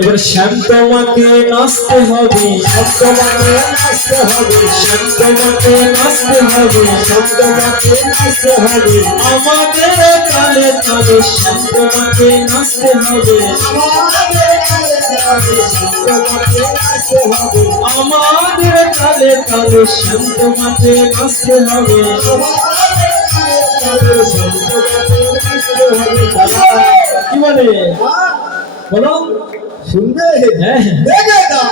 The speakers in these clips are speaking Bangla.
এবার শ্যাম তোমাকে নাচতে হবে, সব তোমাকে নাচতে হবে, শ্যাম তোমাকে নাচতে হবে, সব তোমাকে নাচতে হবে, আমাদের তালে তালে শ্যাম তোমাকে নাচতে হবে, আমাদের তালে তালে শ্যাম তোমাকে নাচতে হবে, আমাদের তালে তালে শ্যাম তোমাকে নাচতে হবে, কি বলে বলো শুনবে? হ্যাঁ দেখে দা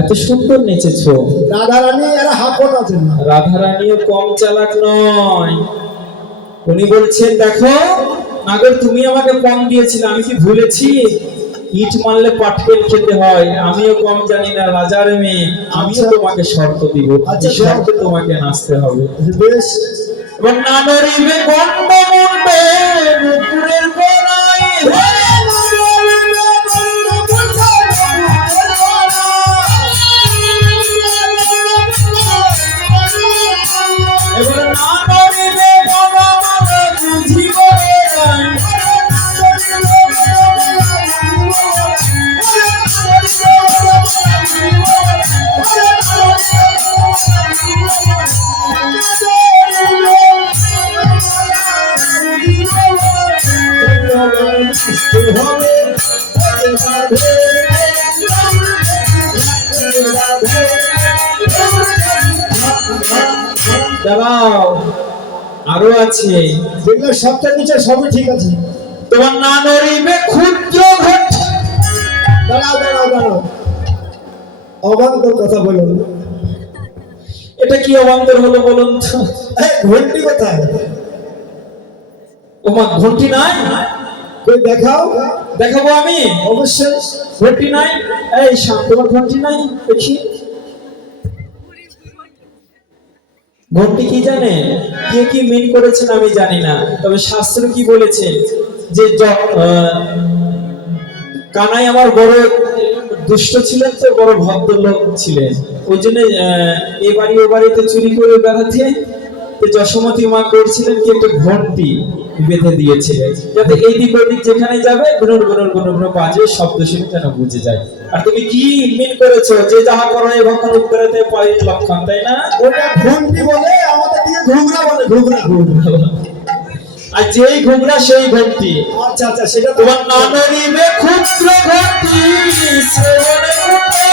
এত সুন্দর নেচেছো। রাধারানী এরা হাফট আছেন না। রাধারানীও কম চালাক নয়। উনি বলছেন দেখো নাগর তুমি আমাকে কম দিয়েছিলে, আমি কি ভুলেছি? ইট মারলে পাটকেল খেতে হয়, আমিও কম জানি না রাজার মেয়ে, আমিও তোমাকে শর্ত দিব, আচ্ছা, শর্তে তোমাকে নাচতে হবে। বেশ এবার না নড়িবে গন্ড মুন্ডে নুপুরের গোড়ায়, এবার না নড়িবে বাবা বাবা বুঝিব নাই, দাঁড়াও আরো আছে। যেগুলো সবটা নিচে সবই ঠিক আছে। তোমার না নড়িবে ক্ষুদ্র ঘট, দাঁড়াও অবান্তর কথা বলুন। এটা কি অবান্তর হলো বলুন তো? ঘন্টি কোথায়? ওমা ঘন্টি নাই? কই দেখাও। দেখাবো আমি অবশ্যই। ঘন্টি নাই? এই শাম তোমার ঘন্টি নাই দেখি। ঘন্টি কি জানে? কে কি মিন করেছেন আমি জানি না, তবে শাস্ত্র কি বলেছে যে কানাই আমার বড় দুষ্ট ছিলেন, তো বড় ভদ্রলোক ছিলেন, ওই জন্য এ বাড়ি ও বাড়িতে চুরি করে বেড়াতে যশোমতী মা করছিলেন কি একটা ঘন্টি বেঁধে দিয়েছিলেন, যাতে এই দিক ওদিক যেখানে যাবে গুনুর গুনুর গুনুর গুনুর বাজে শব্দ শুনে যেন বুঝে যায়। আর তুমি কি মিন করেছো? যে যাহা করো এবং উত্তরেতে পয়েন্ট লক্ষণ, তাই না? ওটা ঘন্টি বলে, আমাদের দিকে ঘুগরা বলে। ঘুগরা আর যেই ঘুগরা সেই ঘন্টি। আচ্ছা সেটা তোমার না নড়িবে ক্ষুদ্র ঘন্টি শ্রবণে উঠা,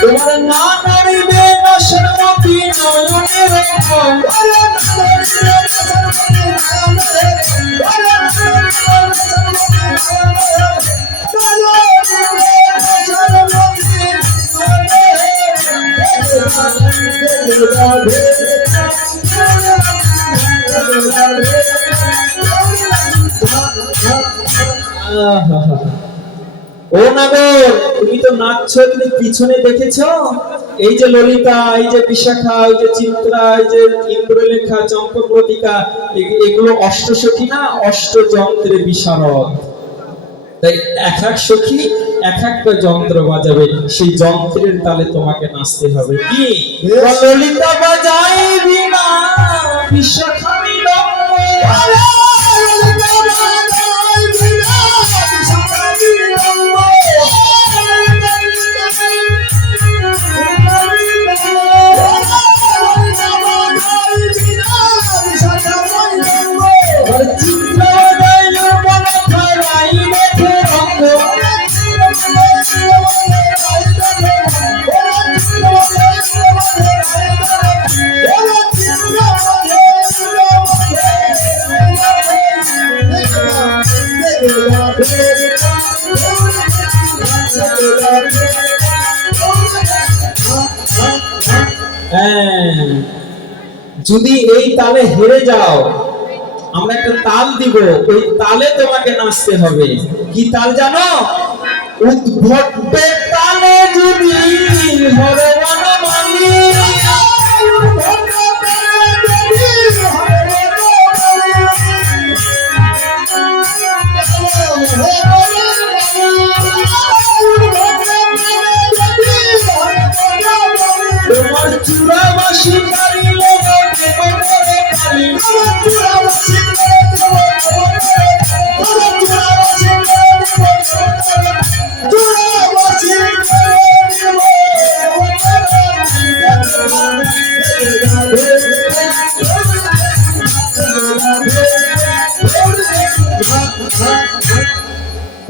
তোমার না নড়িবে নাশমতি নয়নের রঙ, ও নাগর তুমি তো নাচছো, তুমি পিছনে দেখেছো? এই যে ললিতা, এই যে বিশাখা, এই যে চিত্রা, এই যে ইন্দ্রলেখা, চম্পকলতিকা, এগুলো অষ্টসখী না, অষ্টযন্ত্রে বিশারদ। তাই এক এক সখী এক একটা যন্ত্র বাজাবে, সেই যন্ত্রের তালে তোমাকে নাচতে হবে। কি ললিতা বাজাই বিনা বিশাখা যদি এই তালে হেরে যাও, আমরা একটা তাল দিব, ওই তালে তোমাকে নাচতে হবে। কি তাল জানো? উদ্ভটে তালে যদি হরবন মানি,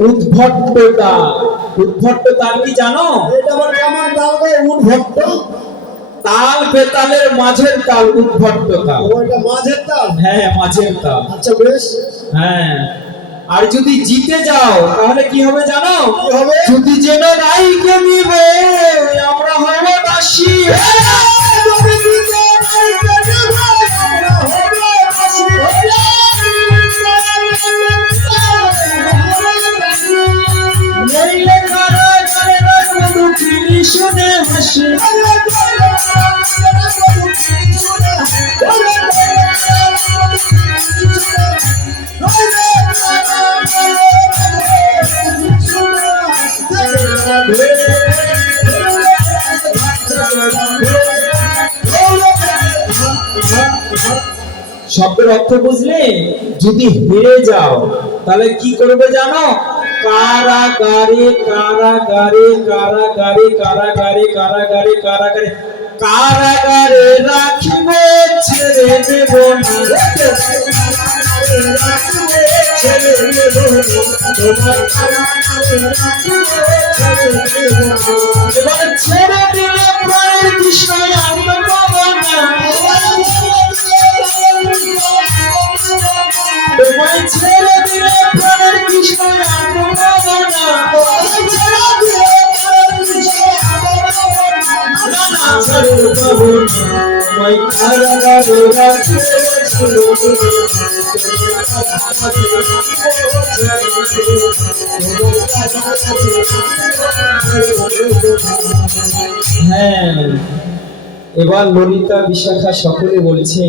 উদ্ভট্টতা। উদ্ভট্টতা কি জানো? এটা আবার কেমন তাল গায়ে উঠ ভক্ত? তাল বেতালের মাঝের তাল উদ্ভট্টতা। ওইটা মাঝের তাল। হ্যাঁ, মাঝের তাল। আচ্ছা বেশ। হ্যাঁ, আর যদি জিতে যাও তাহলে কি হবে জানো? কি হবে? যদি যেন রাইকে নিবে আমরা হব দাসী। নইলে কারা জানে না মধু কিনি শুনে হাসি। শব্দের অর্থ বুঝলে? যদি হেরে যাও তাহলে কি করবে জানো? কারাগারে কারাগারে কারাগারে কারাগারে কারাগারে কারাগারে কারাগারে রাখিবে, ছেড়ে দেব না। ছেড়ে দেব না, তোমার কারাগারে রাখিবে, ছেড়ে দেব না। এবার ছেড়ে দিলে প্রায় কৃষ্ণ আমি পাবো না। তোমায় ছেড়ে দিলে প্রাণের কৃষ্ণ আমি পাবো না। না না, ছেড়ে পাবো না। তোমায় কারাগারে রাখিবে, ছেড়ে দেব না। হ্যাঁ, এবার ললিতা বিশাখা সকলে বলছে